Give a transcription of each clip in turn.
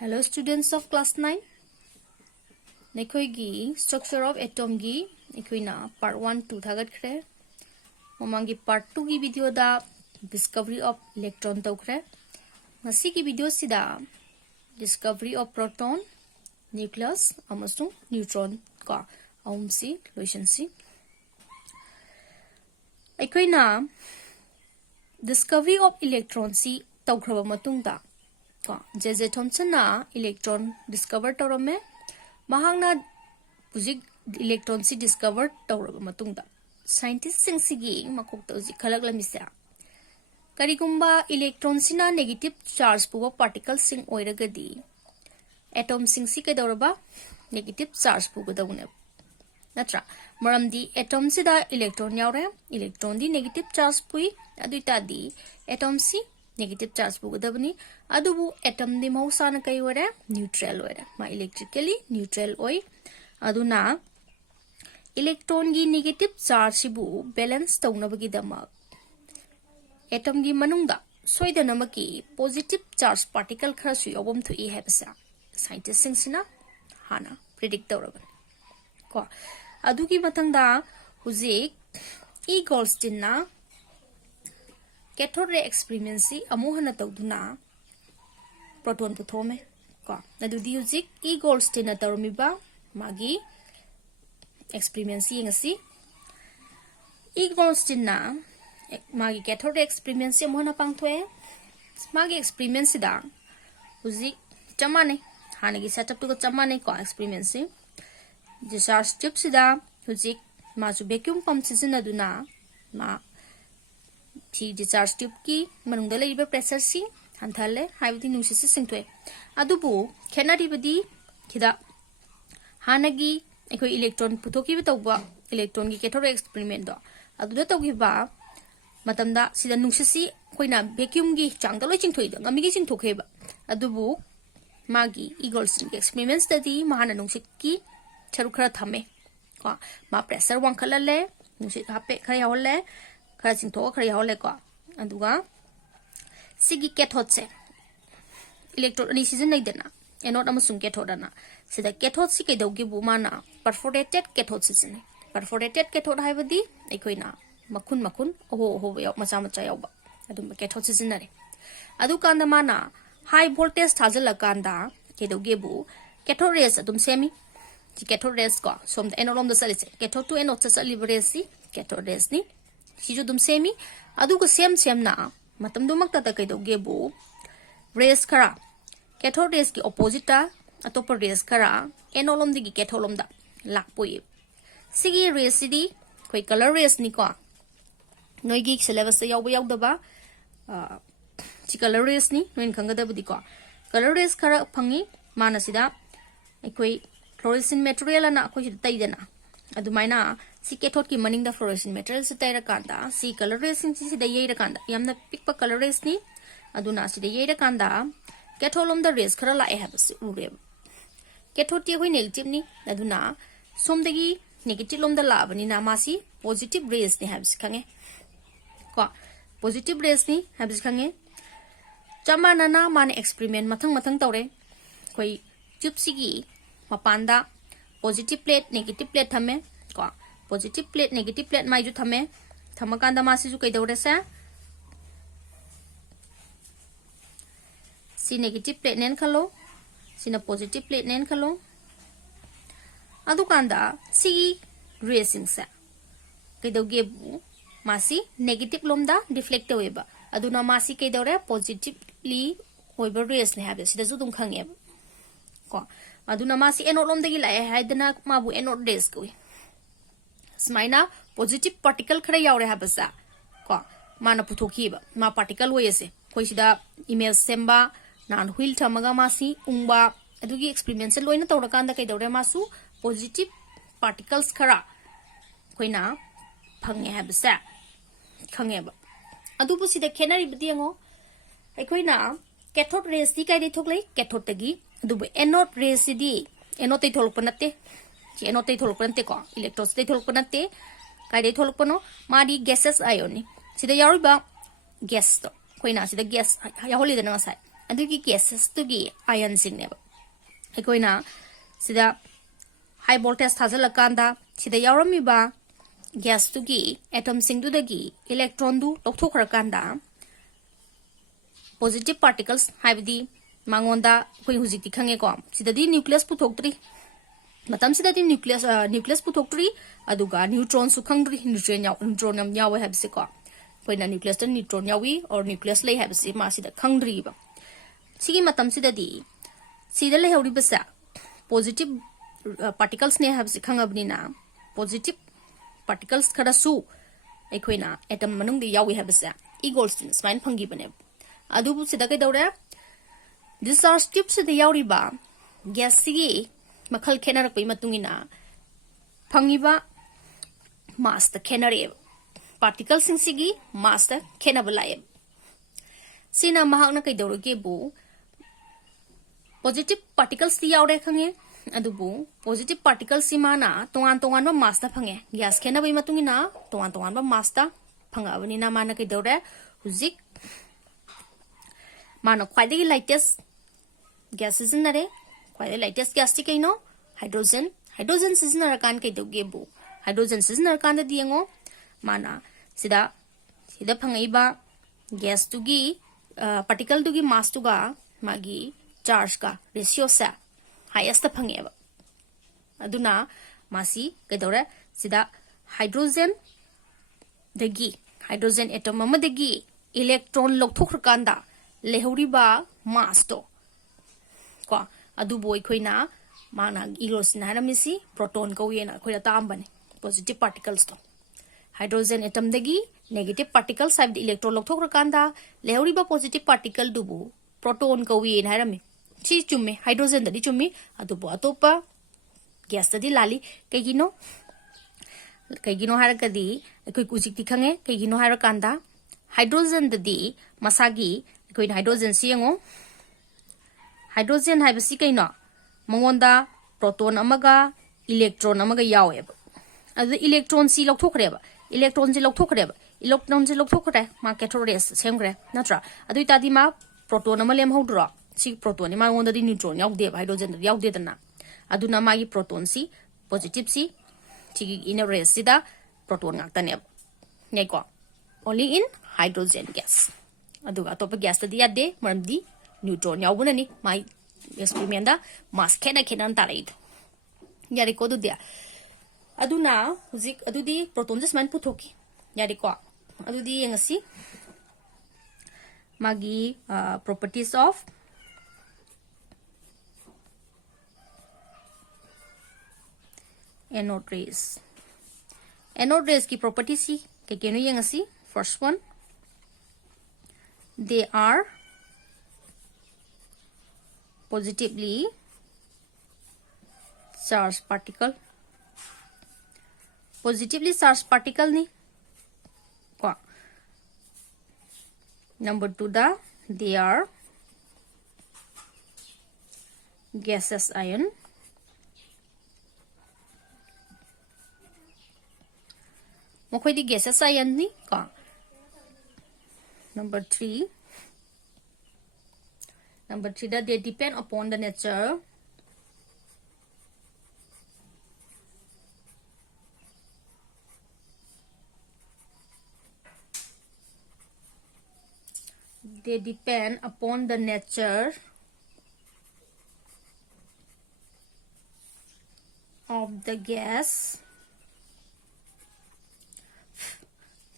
Hello students of class 9. Nekoi gi structure of atom gi nekoi na part 1 2 thagat khre. Mamangi part 2 gi video da discovery of electron taw khre. Ngasi gi video sida discovery of proton, nucleus amasung neutron ka si loisan si. Nekoi na discovery of electron si taw khra matung da J.J. Thomson na electron discover tawrame mahangna puzik electron si discover tawraba matungda scientists sing sigi makok tawji khalak lamisa karigumba electron sina negative charge puwa particles sing oiragadi atom sing si kedawraba negative charge puwa dawne natra maramdi atom sida electron yawre electron di negative charge pui aduita di atom si negative charge pugadabani adubu atom di mahusana kai wara neutral wara ma electrically neutral oi aduna electron gi negative charge bu balance tawnabagi dama atom gi manungda soidana maki positive charge particle khara su yobom thui hebsa scientists sing hana predict tawraban ko adugi matangda huzik e Goldstein na cathode ray experiment si amuhana tawduna proton puthome ko nadudi huzik e Goldstein na tawrmiba magi experiment si ngasi e Goldstein na magi cathode ray experiment si amuhana pangthwe magi experiment si da huzik chamane hanagi setup to chamane ko experiment si discharge tube si da huzik masu vacuum pump sizinaduna ma si discharge tube ki manungda leiba pressure si hanthale haibdi nusi singtwe adubu khenari badi khida hanagi ekoi electron puthoki bitawba electron gi cathode experiment do aduda tawgiba matamda sida nusi koina vacuum gi changda loi chingthoi da ngami gi chingthokheba adubu magi Goldstein experiment study mahana nusi ki charukhara thame ko ma pressure wangkhalale nusi hape khari hawle khara chingtho khari hawle ko aduga sigi cathode se electron ani season nei dena anode amasung cathode na sida cathode si kedawgi bu mana perforated cathode season perforated cathode haibadi ekoina makhun oho yaw macha yawba adum cathode season nare adu kanda mana high voltage thajala kanda kedawgi bu cathode rays adum semi cathode rays ko som the anode the salise cathode to anode sa liberate si cathode rays ni sijo dum semi aduga same na matam du makta ta kaidoge bu rays khara cathode rays ki opposite ta atopa rays khara anode digi cathode da lakpoi sigi rays di koi color rays ni ko noi gi syllabus sa yaw da ba chi color rays ni noin khanga da budi ko color rays khara phangi mana sida ekoi fluorescent material ana koi taidana adumaina si cathode ki maning da fluorescent material se taira kanda si color rays si da yeira kanda yamna pikpa color rays ni aduna si da yeira kanda cathode lom da rays khara la e habs ure cathode ti hoi negative ni aduna somdagi negative lom da la bani na ma si positive rays ni habs khange ko positive rays ni habs khange chamana na man experiment mathang tawre koi tube sigi mapanda positive plate negative plate thame ko positive plate negative plate mai ju thame thamakanda ma si ju kai dawre sa si negative plate nen khalo sina positive plate nen khalo adu kanda si racing sa kai dawge bu masi negative lomda deflect weba aduna masi kai dawre positively hoiba rays ne habe sida ju dum khange ko aduna masi anode lomdagi lai haidana mabu anode rays koi smaina positive particle khara yawre habasa ko mana puthoki ba ma particle hoyese koi sida image semba nan wheel thamaga masi ungba adugi experiment se loina tawrakanda kai dawre masu positive particles khara koina phange habasa khange ba adubu sida khenari bdiango aikoina cathode rays ti kai de thoklei cathode tagi adubu anode rays di anode tai tholpanate chi anode tai tholpanate ko electrons tai tholpanate kai de tholpano madi gases ion ni sida yariba gas to koina sida gas yaholi dana sai ꯑꯗꯨꯒꯤ ꯒ꯭ꯌꯥꯁꯦꯁꯇꯨꯒꯤ ꯑꯥꯌꯟꯁꯤꯡꯅꯦꯕ ꯑꯩꯈꯣꯏꯅ ꯁꯤꯗ ꯍꯥꯏ voltage ꯊꯥꯖꯤꯜꯂꯀꯥꯟꯗ ꯁꯤꯗ ꯌꯥꯎꯔꯝꯃꯤꯕ ꯒ꯭ꯌꯥꯁꯇꯨꯒꯤ ꯑꯦꯇꯝꯁꯤꯡꯗꯨꯗꯒꯤ ꯏꯂꯦꯛꯇ꯭ꯔꯣꯟꯗꯨ ꯂꯧꯊꯣꯛꯈ꯭ꯔꯀꯥꯟꯗ positive particles haibdi mangonda koi hujikti khange ko sidadi nucleus puthokri matam sidadi nucleus puthokri aduga neutron su khangri neutron yam yawe habse ko koina nucleus ta neutron yawi or nucleus lay habse ma sida khangri ba sigi matam sidadi sida le hawri basa positive particles ne habse khangabni na positive particles khada su ekoina atom manung di yawi habse eagle's spine phangi bane adubu sida kai dawre discharge tube sida yauriba gas sigi makhal khenarak pai matungina phangiba mass ta khenare particles sing sigi mass ta khenabalaye sina mahakna kai dawrage bu positive particles ti yaure khange adubu positive particles simana tongan ba mass ta phange gas khenabai matungina tongan ba mass ta phangabani na mana kai dawre huzik Mano quite the lightest gases in the quite the lightest gas no hydrogen. Hydrogen is in a can to gebu. Hydrogen is in a can the diango. Mana sida pangaiba gas to gi particle to gi mass to ga magi charge ka ratio sa highest the pangeva. Aduna masi gedore sida hydrogen the gi hydrogen atom mama the gi electron lok thukanda. Lehuriba mass to ko adu boy khoina mana eagles na ramisi proton ko yena khoya tambane positive particles to hydrogen atom dagi negative particles have the electron lok thok rakanda lehuriba positive particle dubu proton ko yena harami chi chumme hydrogen dadi chummi adu bo atopa gas dadi lali kayino harakadi koi kujikti khange kayino harakanda hydrogen dadi masagi Queen hydrogen siango hydrogen haibasi kaino mangonda proton amaga electron amaga yawe adu electron si lokthokhreba electron si lokthokhreba electron si lokthokre ma cathode semgre natra adu itadi ma proton ama lem hodro si proton ma mangonda di neutron yawde hydrogen yawde dana aduna magi proton si positive si chi inner race sida proton ngaktane ngai ko only in hydrogen gas aduga top gas ta dia de marmdi neutron yawbuna ni mai experiment da mass khena tarai yari ko du dia aduna huzik adudi proton just man puthoki yari ko adudi yengasi magi properties of anode rays ki properties hi ke kenu yengasi first one they are positively charged particle ni ko number 2 they are gaseous ion mokhoi di gaseous ion ni ko Number 3 that they depend upon the nature of the gas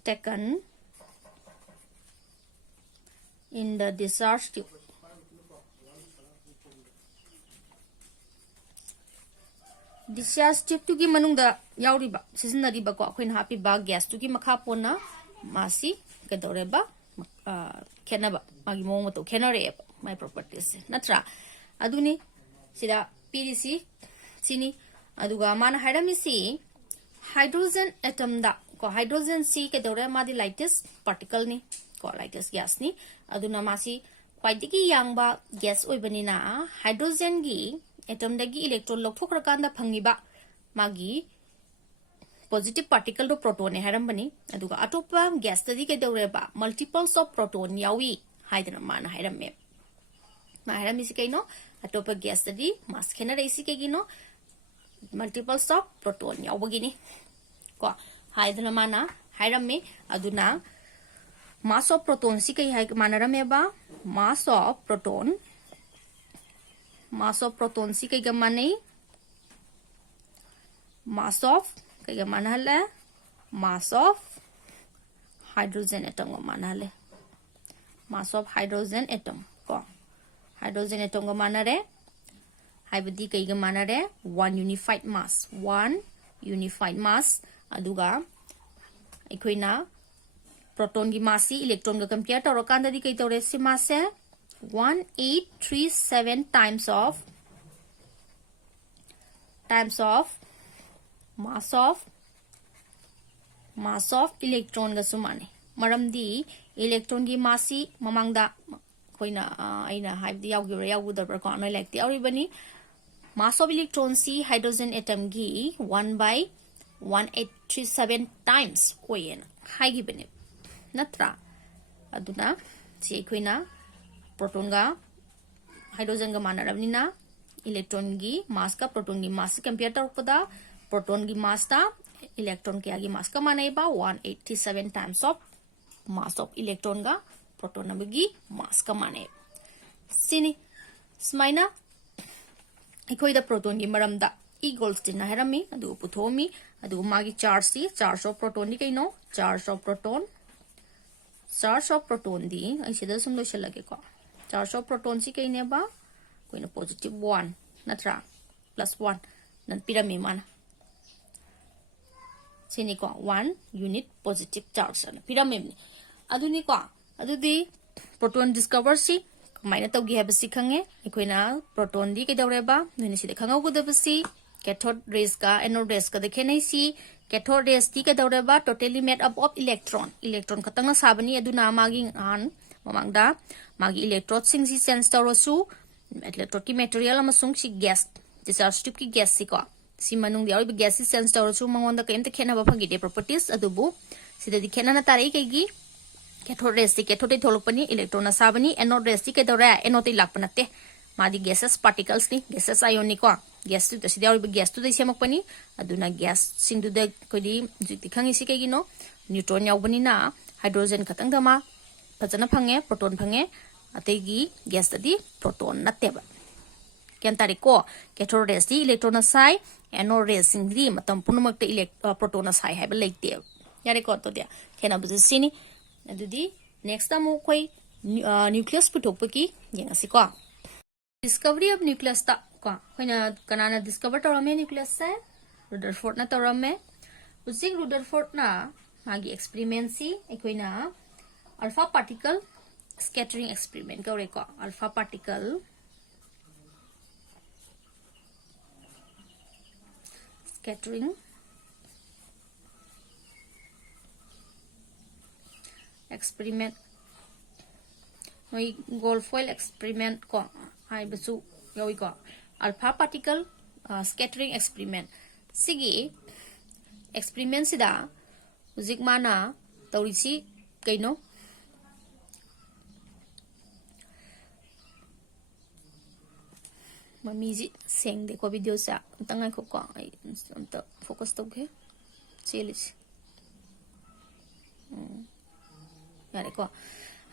taken in the discharge tube. Discharge tube to gi manungda yauriba sizinariba ko akoin happy ba gas to gi makha pona masi kedoreba kenaba magi mo to kenare my properties natra aduni sida pdc sini aduga mana haidamisi hydrogen atom da ko hydrogen c kedore ma di lightest particle ni lightest gas ni aduna masi kwaidiki yangba gas oibanina hydrogen gi atom dagi electron lokthokrakanda phangiba magi positive particle do proton harambani aduga atopa gas tadi ke dawreba multiples of proton yawi haidana mana hairamme Mahara misi kaino atopa gas tadi mass khena reisi kegino multiples of proton yaubagini ko haidana mana hairame aduna mass of proton si kai hai manarame ba mass of proton si kai ga manai mass of kai ga manala mass of hydrogen atom ga manale mass of hydrogen atom ko hydrogen atom ga manare haibadi kai ga manare one unified mass aduga aikoina proton gi mass si electron ga compare tawrakanda di kai tawre si mass se 1837 times of mass of electron ga sumane maramdi electron gi mass si mamangda koina aina haibdi yaugura yaugudabra ko noi like the auribani mass of electron si hydrogen atom gi 1/1837 times koyen haigi bene natra aduna si koina proton ga hydrogen ga manarabnina electron gi mass ka proton gi mass compare tarpada proton gi mass ta electron ke agi mass ka manai ba 1/87 times of mass of electron ga proton gi mass ka manai sini smaina ikoi da proton gi maramda e goldstein na herami adu puthomi adu magi charge of proton ni kaino charge of proton di ai sida sum lo shalage ko charge of proton si kaine ba koina positive 1 natra plus 1 nan pirami mana sini ko 1 unit positive charge na pirami aduni ko adudi proton discover si maina tawgi habasi khange ikoina proton di kedaureba nini sida khangau gudabasi cathode rays ka anode rays ka dekhenai si cathode rays di kedaureba totally made up of electron khatanga sabani aduna magi an mamangda magi electrode sing si sense tawrosu electrode ki material amasung si gas discharge tube ki gas si ko si manung di ari gas si sense tawrosu mangonda kaimta khena ba phagi de properties adubu sida di khena na tarai kaigi cathode rays ti cathode tholopani electron asabani anode rays ti kedora anode lakpana te madi gases particles ni gases ion ni ko gas tu sidi ari gas tu dei semakpani aduna gas singdu de kodi jikti khangi si kegi no neutron yaubani na hydrogen khatang dama phajana phange proton phange ategi gas tadi proton nateba ken tari ko cathode rays ti electron asai anode rays singri matam punumak te proton asai haiba leikte yare ko to dia khena buzi sini adudi next time koi nucleus puthokpaki yengasi ko discovery of nucleus ta ko koina kanana discover torame nucleus se Rutherford na torame using Rutherford na magi experiment si koina alpha particle scattering experiment ko reko alpha particle scattering experiment noi gold foil experiment ko hai basu yawi ko alpha particle scattering experiment sigi experiment sida ujik mana tawrisi kaino mami ji seng de ko video sa tangai ko ko ai anta focus to ke chelis yare ko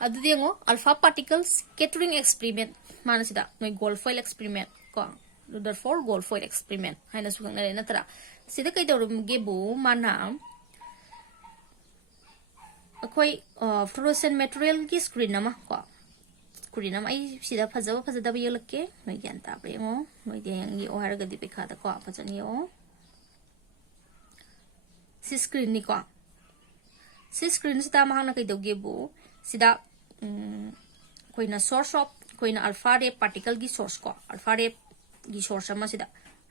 adu dengo alpha particle scattering experiment mana sida noi gold foil experiment ko Rutherford gold foil experiment haina sukang na na tara sida kai dawrum gebu mana akoi fluorescent material ki screen nama ko screen nama ai sida phajada ba yelakke noi gyan ta premo noi de yang o har gadi pe khada ko phajani o si screen ni ko si screen sida mahang na kai dawge bu sida koina source of koina alpha ray particle gi source ko alpha ray gi source ama sida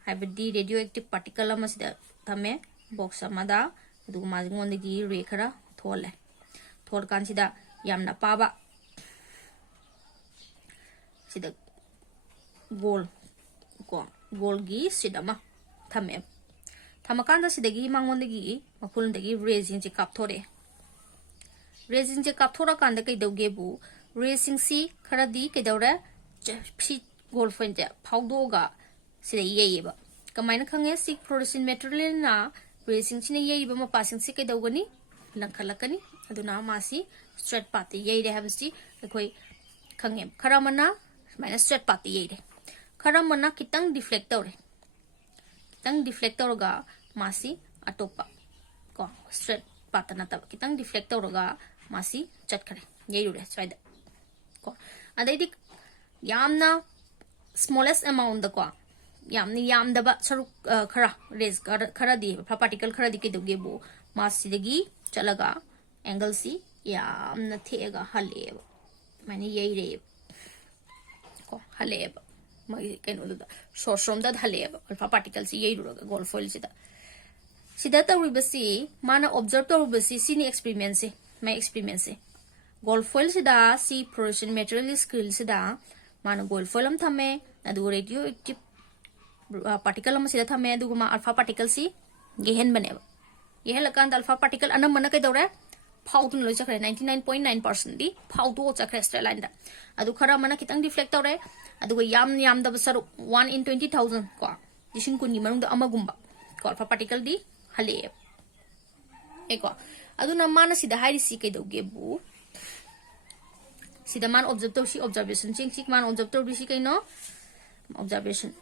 haibdi radioactive particle ama sida thame box amada adu mazingon gi ray khara thol kan sida yamna paba sida gold gi sida ma thame thamakanda sida gi mangon gi makul gi raising ji kapthore raising je kapthora kanda kai dawge bu racing si khara di kai dawra C gold foil से फाउदोगा सिदा येबा कमाइन खंगे सी fluorescent material ना racing सिने येबा मपासिंग से कैदौगनी लंखलकनी अदुना मासी straight पाती येरे हाबसी अखोई खंगे खरामना minus straight पाती येरे खरामना कितंग deflect तौरे कितंग deflect तौरगा मासी अटोपा को स्ट्रेट पाता नतब कितंग डिफ्लेक्ट तौरगा मासी चटखरे येरुरे स्वाइदा को अदैदि यामना स्मॉलेस्ट अमाउंट द को यामनी यामदबा सरुक खरा रेस खरा दी पार्टिकल खरा दी केदुगेबो मासिदगी चलगा एंगल सी यामना थेगा हलेब माने येरे को हलेब मई कैनोदा सोर्सरोम दा हलेब अल्फा पार्टिकल सी येरुगा गोल्ड फॉइल सिदा सिदा तौरिबसी माना ऑब्जर्व तौरिबसी सिनी एक्सपेरिमेंट से मैं एक्सपेरिमेंट से गोल्ड फॉइल सिदा सी फ्लोरेसेंट मटेरियल स्क्रीन सिदा माना गोल्ड फॉइल हम थमे अदु रेडियो एक्टिव पार्टिकल हम सिदा थमे अदु मा अल्फा पार्टिकल सी गेहन बनेबा येहलकान अल्फा पार्टिकल अनम मन कैदौरे फाउतुन लोइ चखरे 99.9% दी फाउतु चखरे स्ट्रेट लाइन दा अदु खरा मन कितंग डिफ्लेक्ट तौरे अदु याम दब सरु 1 in 20,000 को दिसिन कुनी मनुंग दा अमगुंबा को अल्फा पार्टिकल दी हले एको अदु न मान सिदा हाइरि सी कैदौगेबु सिदा मान ऑब्जर्व तो सी ऑब्जर्वेशन चिंग चिक मान ऑब्जर्व तो सी कैनो ऑब्जर्वेशन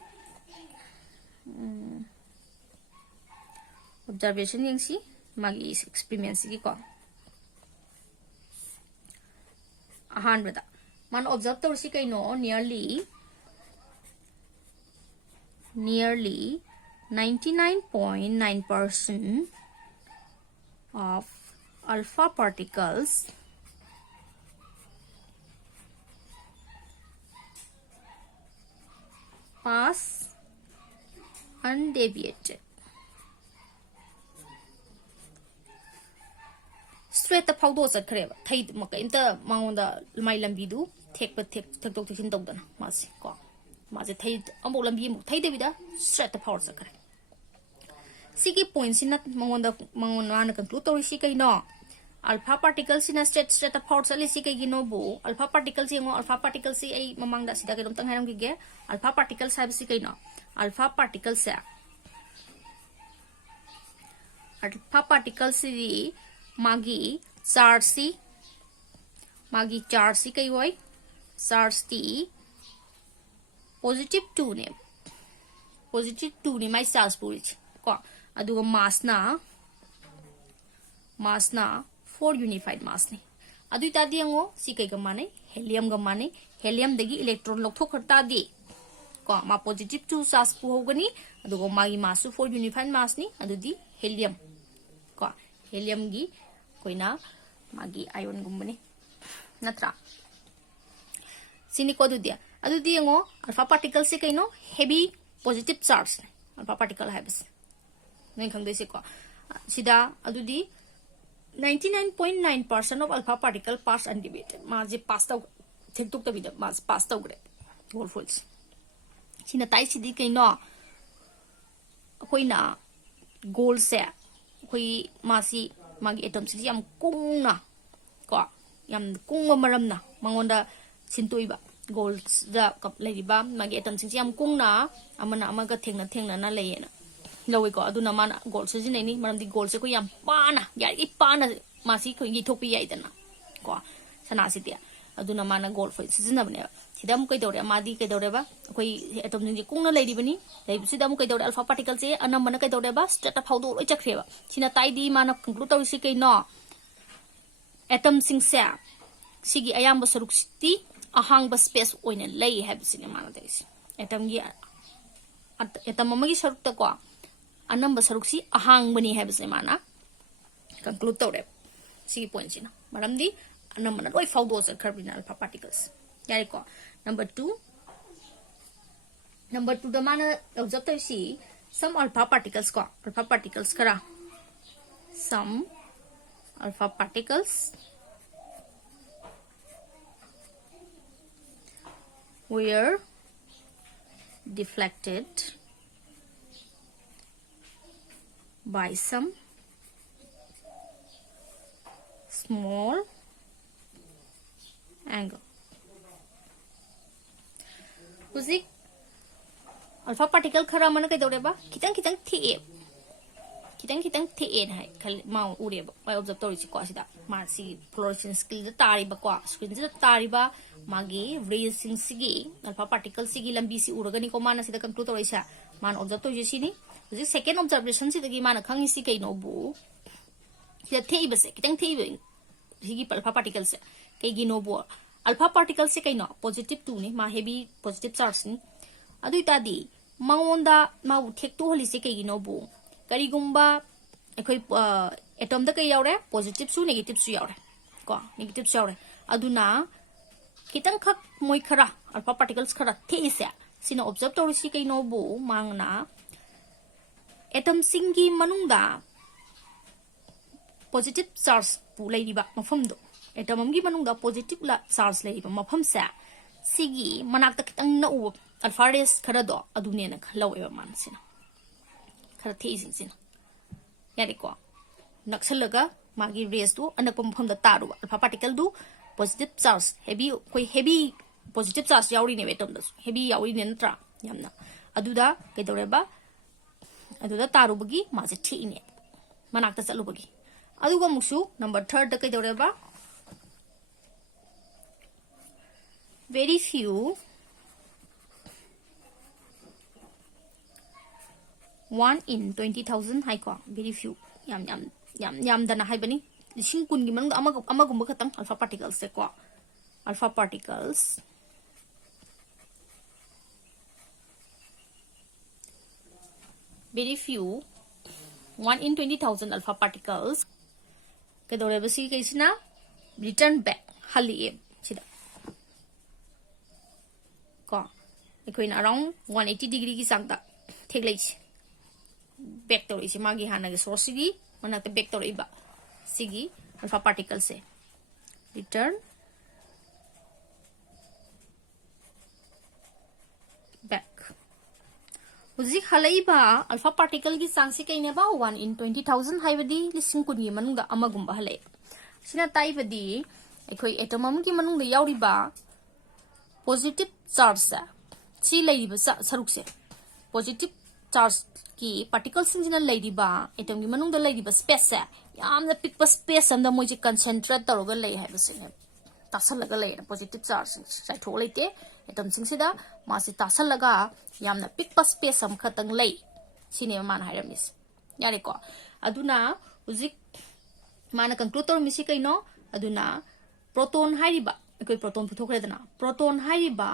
ऑब्जर्वेशन यंग सी मागी एक्सपेरिमेंट सी को अहान बता मान ऑब्जर्व तो सी कैनो nearly 99.9% of alpha particles pass undeviated straight फाउदो चखरेबा थै मकै इमता मांगोंदा माइ लंबीदु थेक थेक्तोक थेक्सिन तौदना मासे को माजे थै अमो लंबी मु थै देबिदा स्ट्रेट फाउर चखरे सिगी पॉइंट सिना मांगोंदा मान कंक्लूड तौरि सी कैनो अल्फा पार्टिकल सिना स्ट्रेट फाउर चले सी कैगिनो बो अल्फा पार्टिकल सिंगो अल्फा पार्टिकल सी ए ममांगदा सिदा कैदम तंग हायरम गिगे अल्फा पार्टिकल साइब सी कैनो अल्फा पार्टिकल सी मागी चार्ज सी कई होय चार्ज ती पॉजिटिव 2 ने माई चार्ज पूरी को अदुगा मासना 4 यूनिफाइड मास ने अदु तादी अंगो सी कई ग माने हेलियम दगी इलेक्ट्रॉन लौथोक खरतादी को मा पॉजिटिव 2 चार्ज पु होगनी अदुगा मागी मासु 4 यूनिफाइड मास नि अदुदी हेलियम को हेलियम गी कोइना मागी आयन गुम्बने नत्रा सिनी को दुदिया अदुदी अंगो अल्फा पार्टिकल से कैनो heavy positive charge alpha particle हाइबस नै खंगदै से को सिदा अदुदी 99.9% of alpha particle pass undeviated माजे पास तौ थेक्तुक तबिदा माज पास तौ ग्रे गोल्ड फॉइल्स सिना ताइ सिदी कैनो कोइना गोल्ड से कोई मासी मागी एटम से याम कुंगना को याम कुंग मरमना मंगोंदा सिंतोइबा गोल्ड दा कप लेरिबा मागी एटम से याम कुंगना अमना अमगा थेंगना ना लेयेना लवे को अदुना माना गोल्ड से जिनेनी मरमदी गोल्ड से को याम पाना यारी पाना मासी को गिथोपि याइदना को सना सितिया अदुना माना गोल्ड फोइ सिजनबने सिदम कैदौरे मादी कैदौरेबा कोई एटम जिंग कुंगना लेरिबनी लेबिसिदम कैदौरे अल्फा पार्टिकल से अनमना कैदौरेबा स्ट्रेट फाउदो लोइ चखरेबा सिना ताइदी माना कंक्लूड तौरिसि कैनो एटम सिंग से सिगी अयाम सरुक सिटी अहांग स्पेस ओइना लई हैबसिने माना देसी एटम गी एटम अमगी सरुक त को अनंब सरुक सी अहांग बनी हैबसिने माना कंक्लूड तौरे सिगी पॉइंट सिना मरमदी अनमना लोइ फाउदो चखरबिना अल्फा पार्टिकल्स यारे को नंबर 2 द माना ऑब्जर्व तो सी सम अल्फा पार्टिकल्स को अल्फा पार्टिकल्स करा some alpha particles were deflected by some small angle हुजिक अल्फा पार्टिकल खरा मन कई दौरेबा खितंग खितंग थेए खितंग खितंग थेए हाय खल मा उरेबा माय ऑब्जर्व तौरिसि को सिदा मासी फ्लोरेसेंस स्किल द तारिबा को स्क्रीन से तारिबा मागी रेसिंग सिगी अल्फा पार्टिकल सिगी लंबी सि उरगनी को माना सिदा कंक्लूड तौरिसा मान ऑब्जर्व तौरिसिनी हुजिक सेकंड ऑब्जर्वेशन सिदगी माना खंगी सि कई नोबु खिदा थेइबसे खितंग थेइबे हिगी अल्फा पार्टिकल से कई नोबु अल्फा पार्टिकल से कई नो पॉजिटिव 2 ने मा हेवी पॉजिटिव चार्ज नि अदुई तादी मंगोंदा माउ थेक्तु हलिसे कई नोबु करीगुम्बा अखोई एटम द कई यावरे पॉजिटिव सु नेगेटिव सु यावरे को नेगेटिव सु यावरे अदुना खितंग खक मोय खरा अल्फा पार्टिकल्स खरा थेइसे सिना ऑब्जर्व तौरिसि कई नोबु मांगना एटम सिंगी मनुंगदा पॉजिटिव चार्ज पु लेरिबा मफमदो एटम अमगी मनुंगदा पॉजिटिव ला चार्ज लेरिबा मफम से सिगी मनाक्ता खितंग न उ अल्फा रेस खरा दो अदुने न खलवेबा मानसिना खरा थेइसिंग यारेको नक्सलगा मागी रेस दो अनक मफम दा तारुबा अल्फा पार्टिकल दो पॉजिटिव चार्ज हेवी कोई हेवी पॉजिटिव चार्ज यावरी ने एटम दा हेवी यावरी ने नत्रा यामना अदुदा केदोरेबा अदुदा तारुबगी माजे थेइने मनाक्ता चलुबगी अदुगा मुसु number 3 the केदोरेबा very few 1 in 20,000 hai ko very few yam dana hai bani lising kun gi manung ama gumba khatang alpha particles se ko alpha particles very few 1 in 20,000 alpha particles ke dore basi ke isna return back hali chida ko equine around 180 degree ki sangta thek lai back to isi magi hana ge source gi mana te back to iba sigi alpha particle se return back huji halai ba alpha particle gi sang si kaine ba 1 in 20,000 haibadi lising kun gi manung da amagum ba halai sina tai badi ekhoi atom am gi manung da yauri ba positive charge sa chi laiba saruk se positive charge ki particles singina laiba atom gi manung da laiba space sa yamna pick space am da moi ji concentrate toroga lai haiba sine tasalaga lai positive charge sai tho laite atom sing sida ma si tasalaga yamna pick space am khatang lai sine man hairam is yare ko aduna uzik mana conclude tor misi kaino aduna proton hairiba ekoi proton puthokredana proton hairiba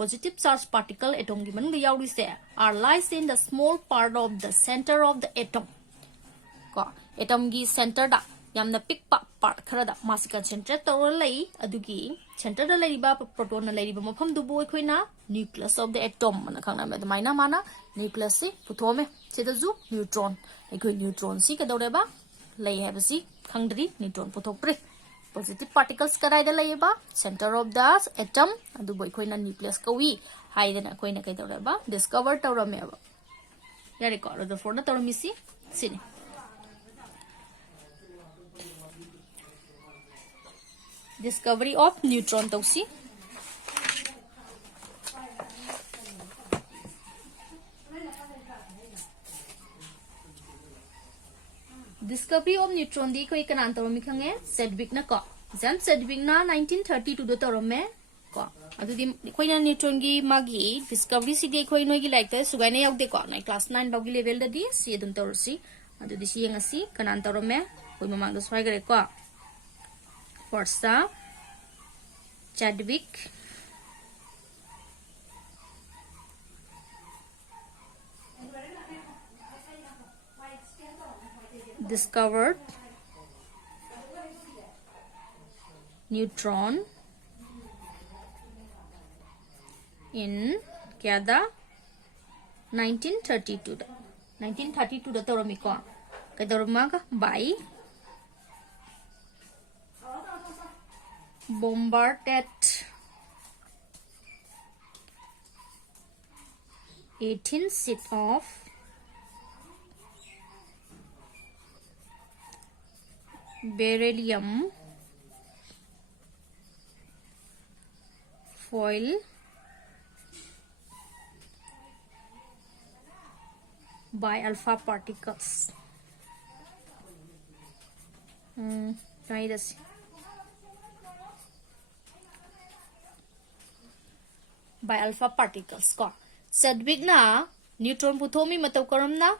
positive charge particle atom gi manung yauri se are lies in the small part of the center of the atom ko atom gi center da yamna pick part khara da mas concentrate tor lai adugi center da laiba proton na laiba mafam du bo ekhoina nucleus of the atom mana khangna me maina mana nucleus si puthome cheda ju neutron ekoi neutron si ka dore ba lai ha basi khangdri neutron puthokre positive particles karaida laiba center of the atom adu boy khoina nucleus kawi haidena koina kai doreba discover tawrameba yare ko the for na tawramisi sini discovery of neutron tawsi discovery of neutron di koi kanan tawmi khange sedwick na ko jam sedwick na 1932 do tawme ko adu di koina neutron gi magi discovery si di koi noi gi like ta sugai na yauk de ko na class 9 bagi level da di si dun tawsi adu di si yang asi kanan tawme koi mamang do swai gare ko first Chadwick discovered neutron in Canada 1932 da tawmi ko ka dormaga by bombarded 18 sheet of beryllium foil by alpha particles. Try this. By alpha particles ko. Sadwig na neutron puthomi mataw karam na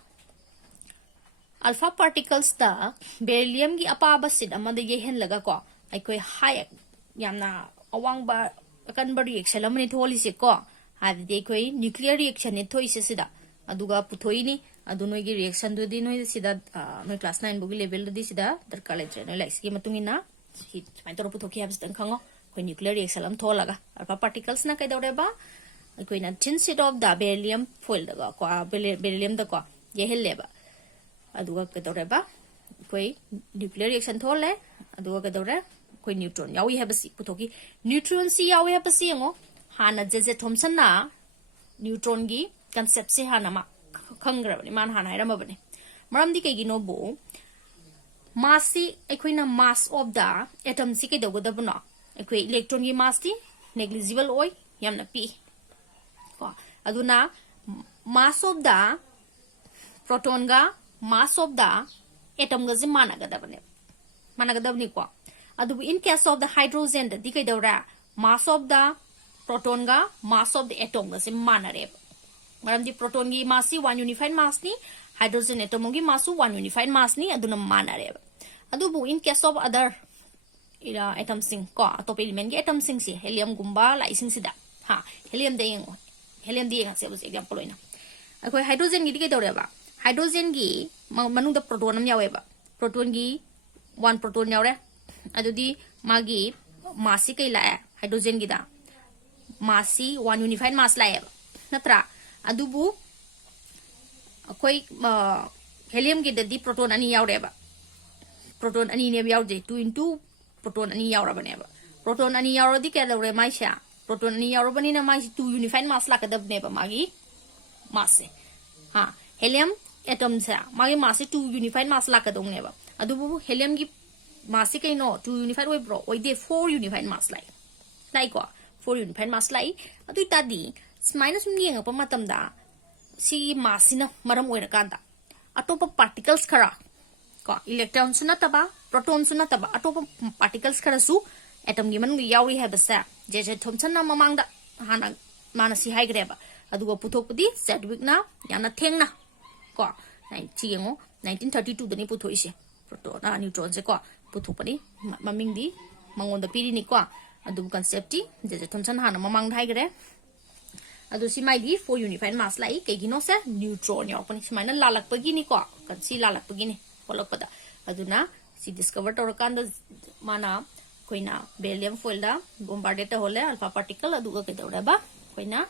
alpha particles ta beryllium gi apaba sid amada yehen laga ko ai koi high yamna awang ba akan ba reaction lamani tholi se ko adi koi nuclear reaction ne thoi se sida aduga puthoi ni adu noi gi reaction do di noi sida noi class 9 bogi level di sida darkar le tre noi like ski matungina hit mai tor puthoki habs tan khango koi nuclear reaction lam tholaga alpha particles na kai dore ba koi na thin sheet of the beryllium foil da ko beryllium da ko ye helle ba aduga ke dore ba koi nuclear reaction thole aduga ke dore koi neutron yawi habsi puthoki neutron si yawi habsi ngo hana jeje thomson na neutron gi concept se hana ma khangra bani man hana ira ma bani maram di kai gi no bo mass si ekoi na mass of the atom si kai dogo da bano ekoi electron gi mass ti negligible oi yamna pi ko aduna mass of the proton ga mass of the atom ga zimana ga da bani ko adu in case of the hydrogen da dikai dawra mass of the proton ga mass of the atom ga zimana re maram di proton gi mass si one unified mass ni hydrogen atom gi mass one unified mass ni aduna mana re adu bu in case of other atom sing ko atop element gi atom sing si helium gumba lai sing sida ha helium de yang se example oina akoi hydrogen gi dikai dawra ba hydrogen gi manung da proton am yawe ba proton gi one proton yawre adudi magi mass kai la hydrogen gi da mass one unified mass la natra adubu akoi helium gi da di proton ani yawre ba proton ani ne yawde 2 into proton ani yawra ba ne ba proton ani yawra di ka dawre mai sha proton ani yawra bani na mai 2 unified mass la ka dab ne ba magi mass ha helium atom sa magi mass 2 unified mass la ka dong ne ba adubu helium gi mass kai no 2 unified oi bro oi de 4 unified mass lai ko 4 unified mass lai adu ta di minus mi nga pa matam da si mass na maram oi ra da atopa particles khara ko electron suna taba proton suna taba atopa particles khara su atom gi man yawi ha basa je thomson na mamang da hana mana si hai greba adugo puthok pudi sedwick na yana theng na ko 1932 dani puthoi se proton na neutron se ko puthok pani maming di mangon da piri ni ko adu concept ti je thomson hana mamang thai gre adu si mai di 4 unified mass lai ke gino se neutron yo pani simai na lalak pagi ni ko kan si lalak pagi ni follow pada aduna si discover tor kan da mana koina beryllium foil da bombarded ta hole alpha particle adu ke dawra ba koina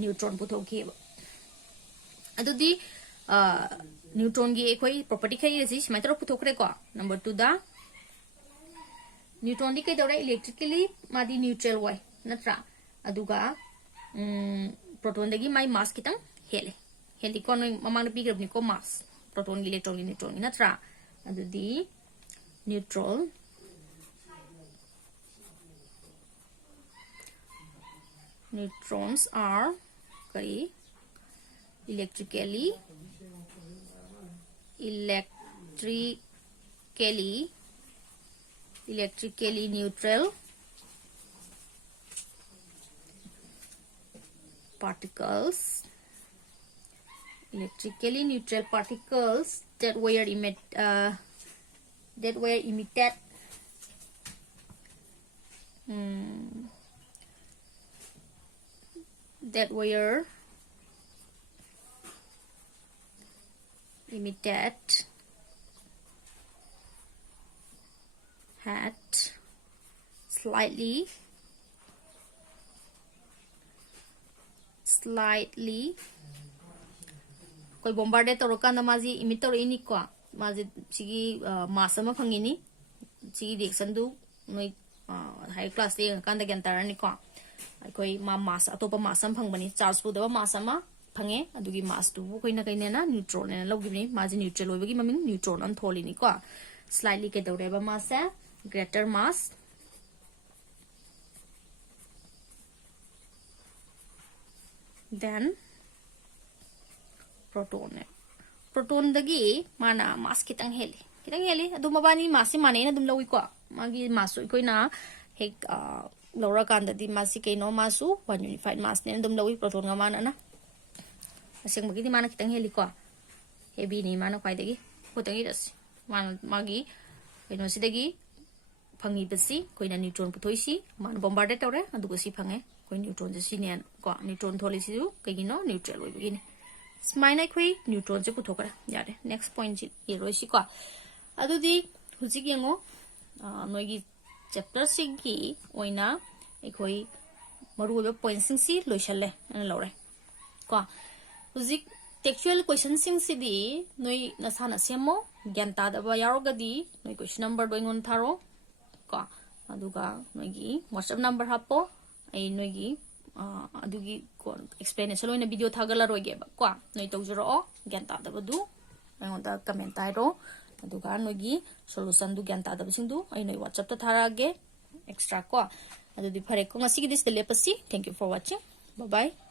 neutron puthoki adu di neutron gi ekoi property khai esi simai tor puthokre ko number 2 da neutron di ke dawra electrically madi neutral wai natra aduga proton dagi mai mass kitang heli ko noi mamang pi grab ni ko mass proton gi electron gi neutron gi natra adu di neutral neutrons are kai electrically neutral particles that were emitted had slightly koi bombarded toroka na maji emit tor ini ko maji sigi mass ma phangini sigi reaction du noi high class de kan da gan tarani ko koi mass atopa mass am phangbani charge pu da mass ma phange adugi mass tu koi na na neutron na logibni maji neutral hoibagi maming neutron an tholini ko slightly ke dawre ba mass greater mass than proton proton dagi mana mass kitang heli adu mabani mass mane na dum lawi ko magi masu ikoi na hek laura kanda di masi kaino masu one unified mass ne dum lawi proton nga mana na aseng bagi di mana kitang heli ko heavy ni mana kwai dagi potang idas man magi kaino sidagi phangi basi koina neutron putoisi man bombarded tawre adu si phange koi neutron je sinian ko neutron tholi si kaigino neutral oi begini smaina koi neutron je puthokra yare next point ji eroi si ko adu di huji gengo noigi chapter singi oina ekoi maru be point sing si loisale ana lore ko huji textual question sing si di noi nasana semo gyanta da ba yaroga di noi question number doingon tharo ko aduga noigi WhatsApp number hapo ai noigi adugi ko explanation loina video thagala roige ba ko noi tawjuro gyanta da badu aingonda comment airo aduga noigi solution du gyanta da bisingdu ai noi WhatsApp ta tharage extra ko adu di phare ko ngasi gi dis lepasi thank you for watching bye bye